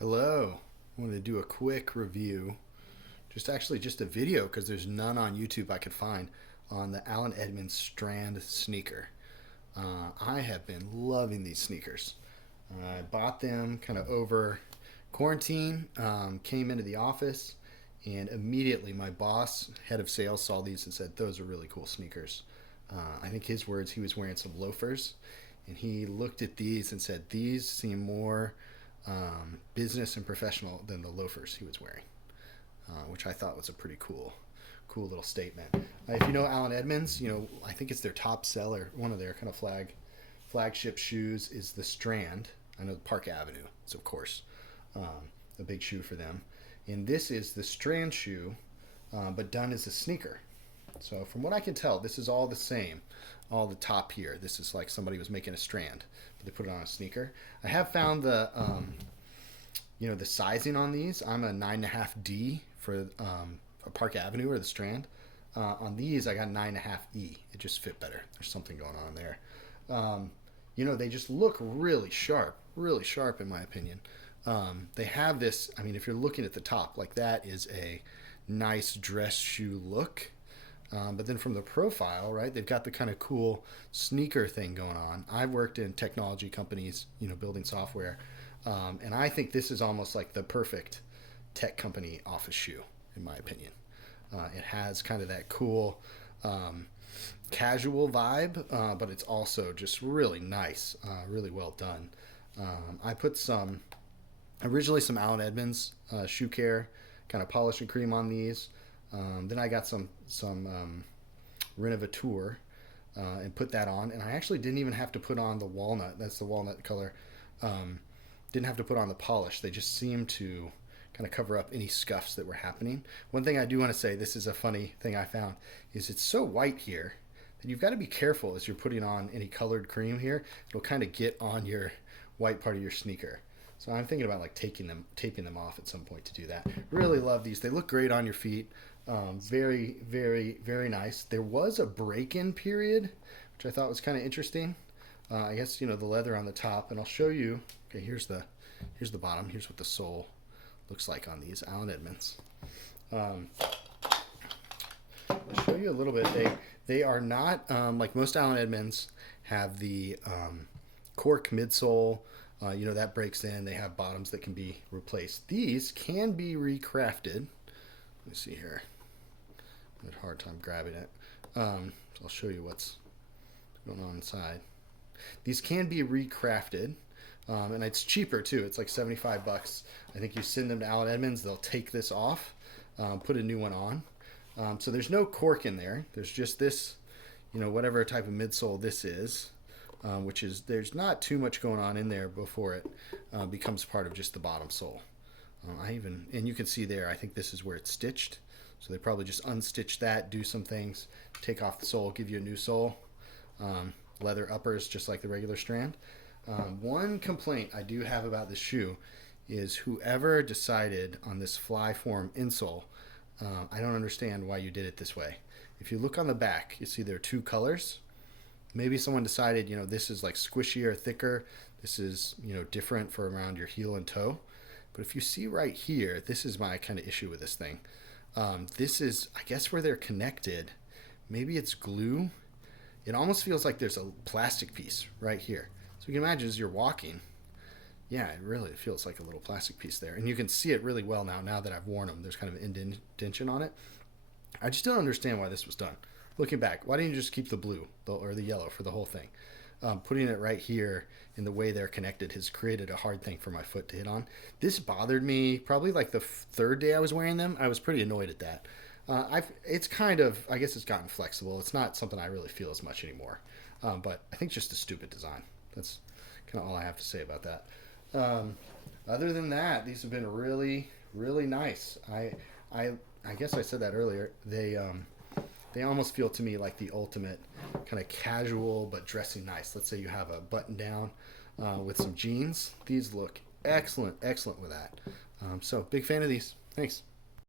Hello. I wanted to do a quick review, just a video because there's none on YouTube I could find on the Allen Edmonds Strand Sneaker. I have been loving these sneakers. I bought them kind of over quarantine, came into the office, and immediately my boss, head of sales, saw these and said, "Those are really cool sneakers." I think his words, he was wearing some loafers, and he looked at these and said, "These seem more business and professional than the loafers he was wearing," which I thought was a pretty cool little statement. If you know Allen Edmonds, I think it's their top seller. One of their kind of flagship shoes is the Strand. I know the Park Avenue is of course a big shoe for them, and this is the Strand shoe, but done as a sneaker. So from what I can tell, this is all the same. All the top here, this is like somebody was making a Strand, but they put it on a sneaker. I have found the sizing on these. I'm a 9.5D for a Park Avenue or the Strand. On these, I got 9.5E. It just fit better. There's something going on there. They just look really sharp in my opinion. They have this. I mean, if you're looking at the top, like that is a nice dress shoe look. But then from the profile, right, they've got the kind of cool sneaker thing going on. I've worked in technology companies, building software, and I think this is almost like the perfect tech company office shoe, in my opinion. It has kind of that cool casual vibe, but it's also just really nice, really well done. I put originally some Allen Edmonds shoe care kind of polish and cream on these. Then I got some Renovateur and put that on, and I actually didn't even have to put on the walnut. That's the walnut color. Didn't have to put on the polish. They just seemed to kind of cover up any scuffs that were happening. One thing I do want to say, this is a funny thing I found, is it's so white here that you've got to be careful as you're putting on any colored cream here. It'll kind of get on your white part of your sneaker. So I'm thinking about like taping them off at some point to do that. Really love these. They look great on your feet. Very, very, very nice. There was a break-in period, which I thought was kind of interesting. I guess the leather on the top, and I'll show you. Okay, here's the bottom. Here's what the sole looks like on these Allen Edmonds. I'll show you a little bit. They are not like most Allen Edmonds have the cork midsole. That breaks in. They have bottoms that can be replaced. These can be recrafted. Let me see here. I had a hard time grabbing it. So I'll show you what's going on inside. These can be recrafted, and it's cheaper too. It's like $75. I think you send them to Allen Edmonds, they'll take this off, put a new one on. So there's no cork in there. There's just this, whatever type of midsole this is. Which is, there's not too much going on in there before it becomes part of just the bottom sole. And you can see there, I think this is where it's stitched. So they probably just unstitch that, do some things, take off the sole, give you a new sole. Leather uppers, just like the regular Strand. One complaint I do have about this shoe is whoever decided on this fly form insole, I don't understand why you did it this way. If you look on the back, you see there are two colors. Maybe someone decided, this is like squishier, thicker. This is, different for around your heel and toe. But if you see right here, this is my kind of issue with this thing. This is, I guess, where they're connected. Maybe it's glue. It almost feels like there's a plastic piece right here. So you can imagine as you're walking, yeah, it really feels like a little plastic piece there. And you can see it really well now that I've worn them. There's kind of an indentation on it. I just don't understand why this was done. Looking back, why didn't you just keep the blue or the yellow for the whole thing? Putting it right here in the way they're connected has created a hard thing for my foot to hit on. This bothered me probably like the third day I was wearing them. I was pretty annoyed at that. It's kind of, I guess it's gotten flexible. It's not something I really feel as much anymore. But I think just a stupid design. That's kind of all I have to say about that. Other than that, these have been really, really nice. I guess I said that earlier. They almost feel to me like the ultimate kind of casual but dressing nice. Let's say you have a button down with some jeans. These look excellent with that. So big fan of these. Thanks.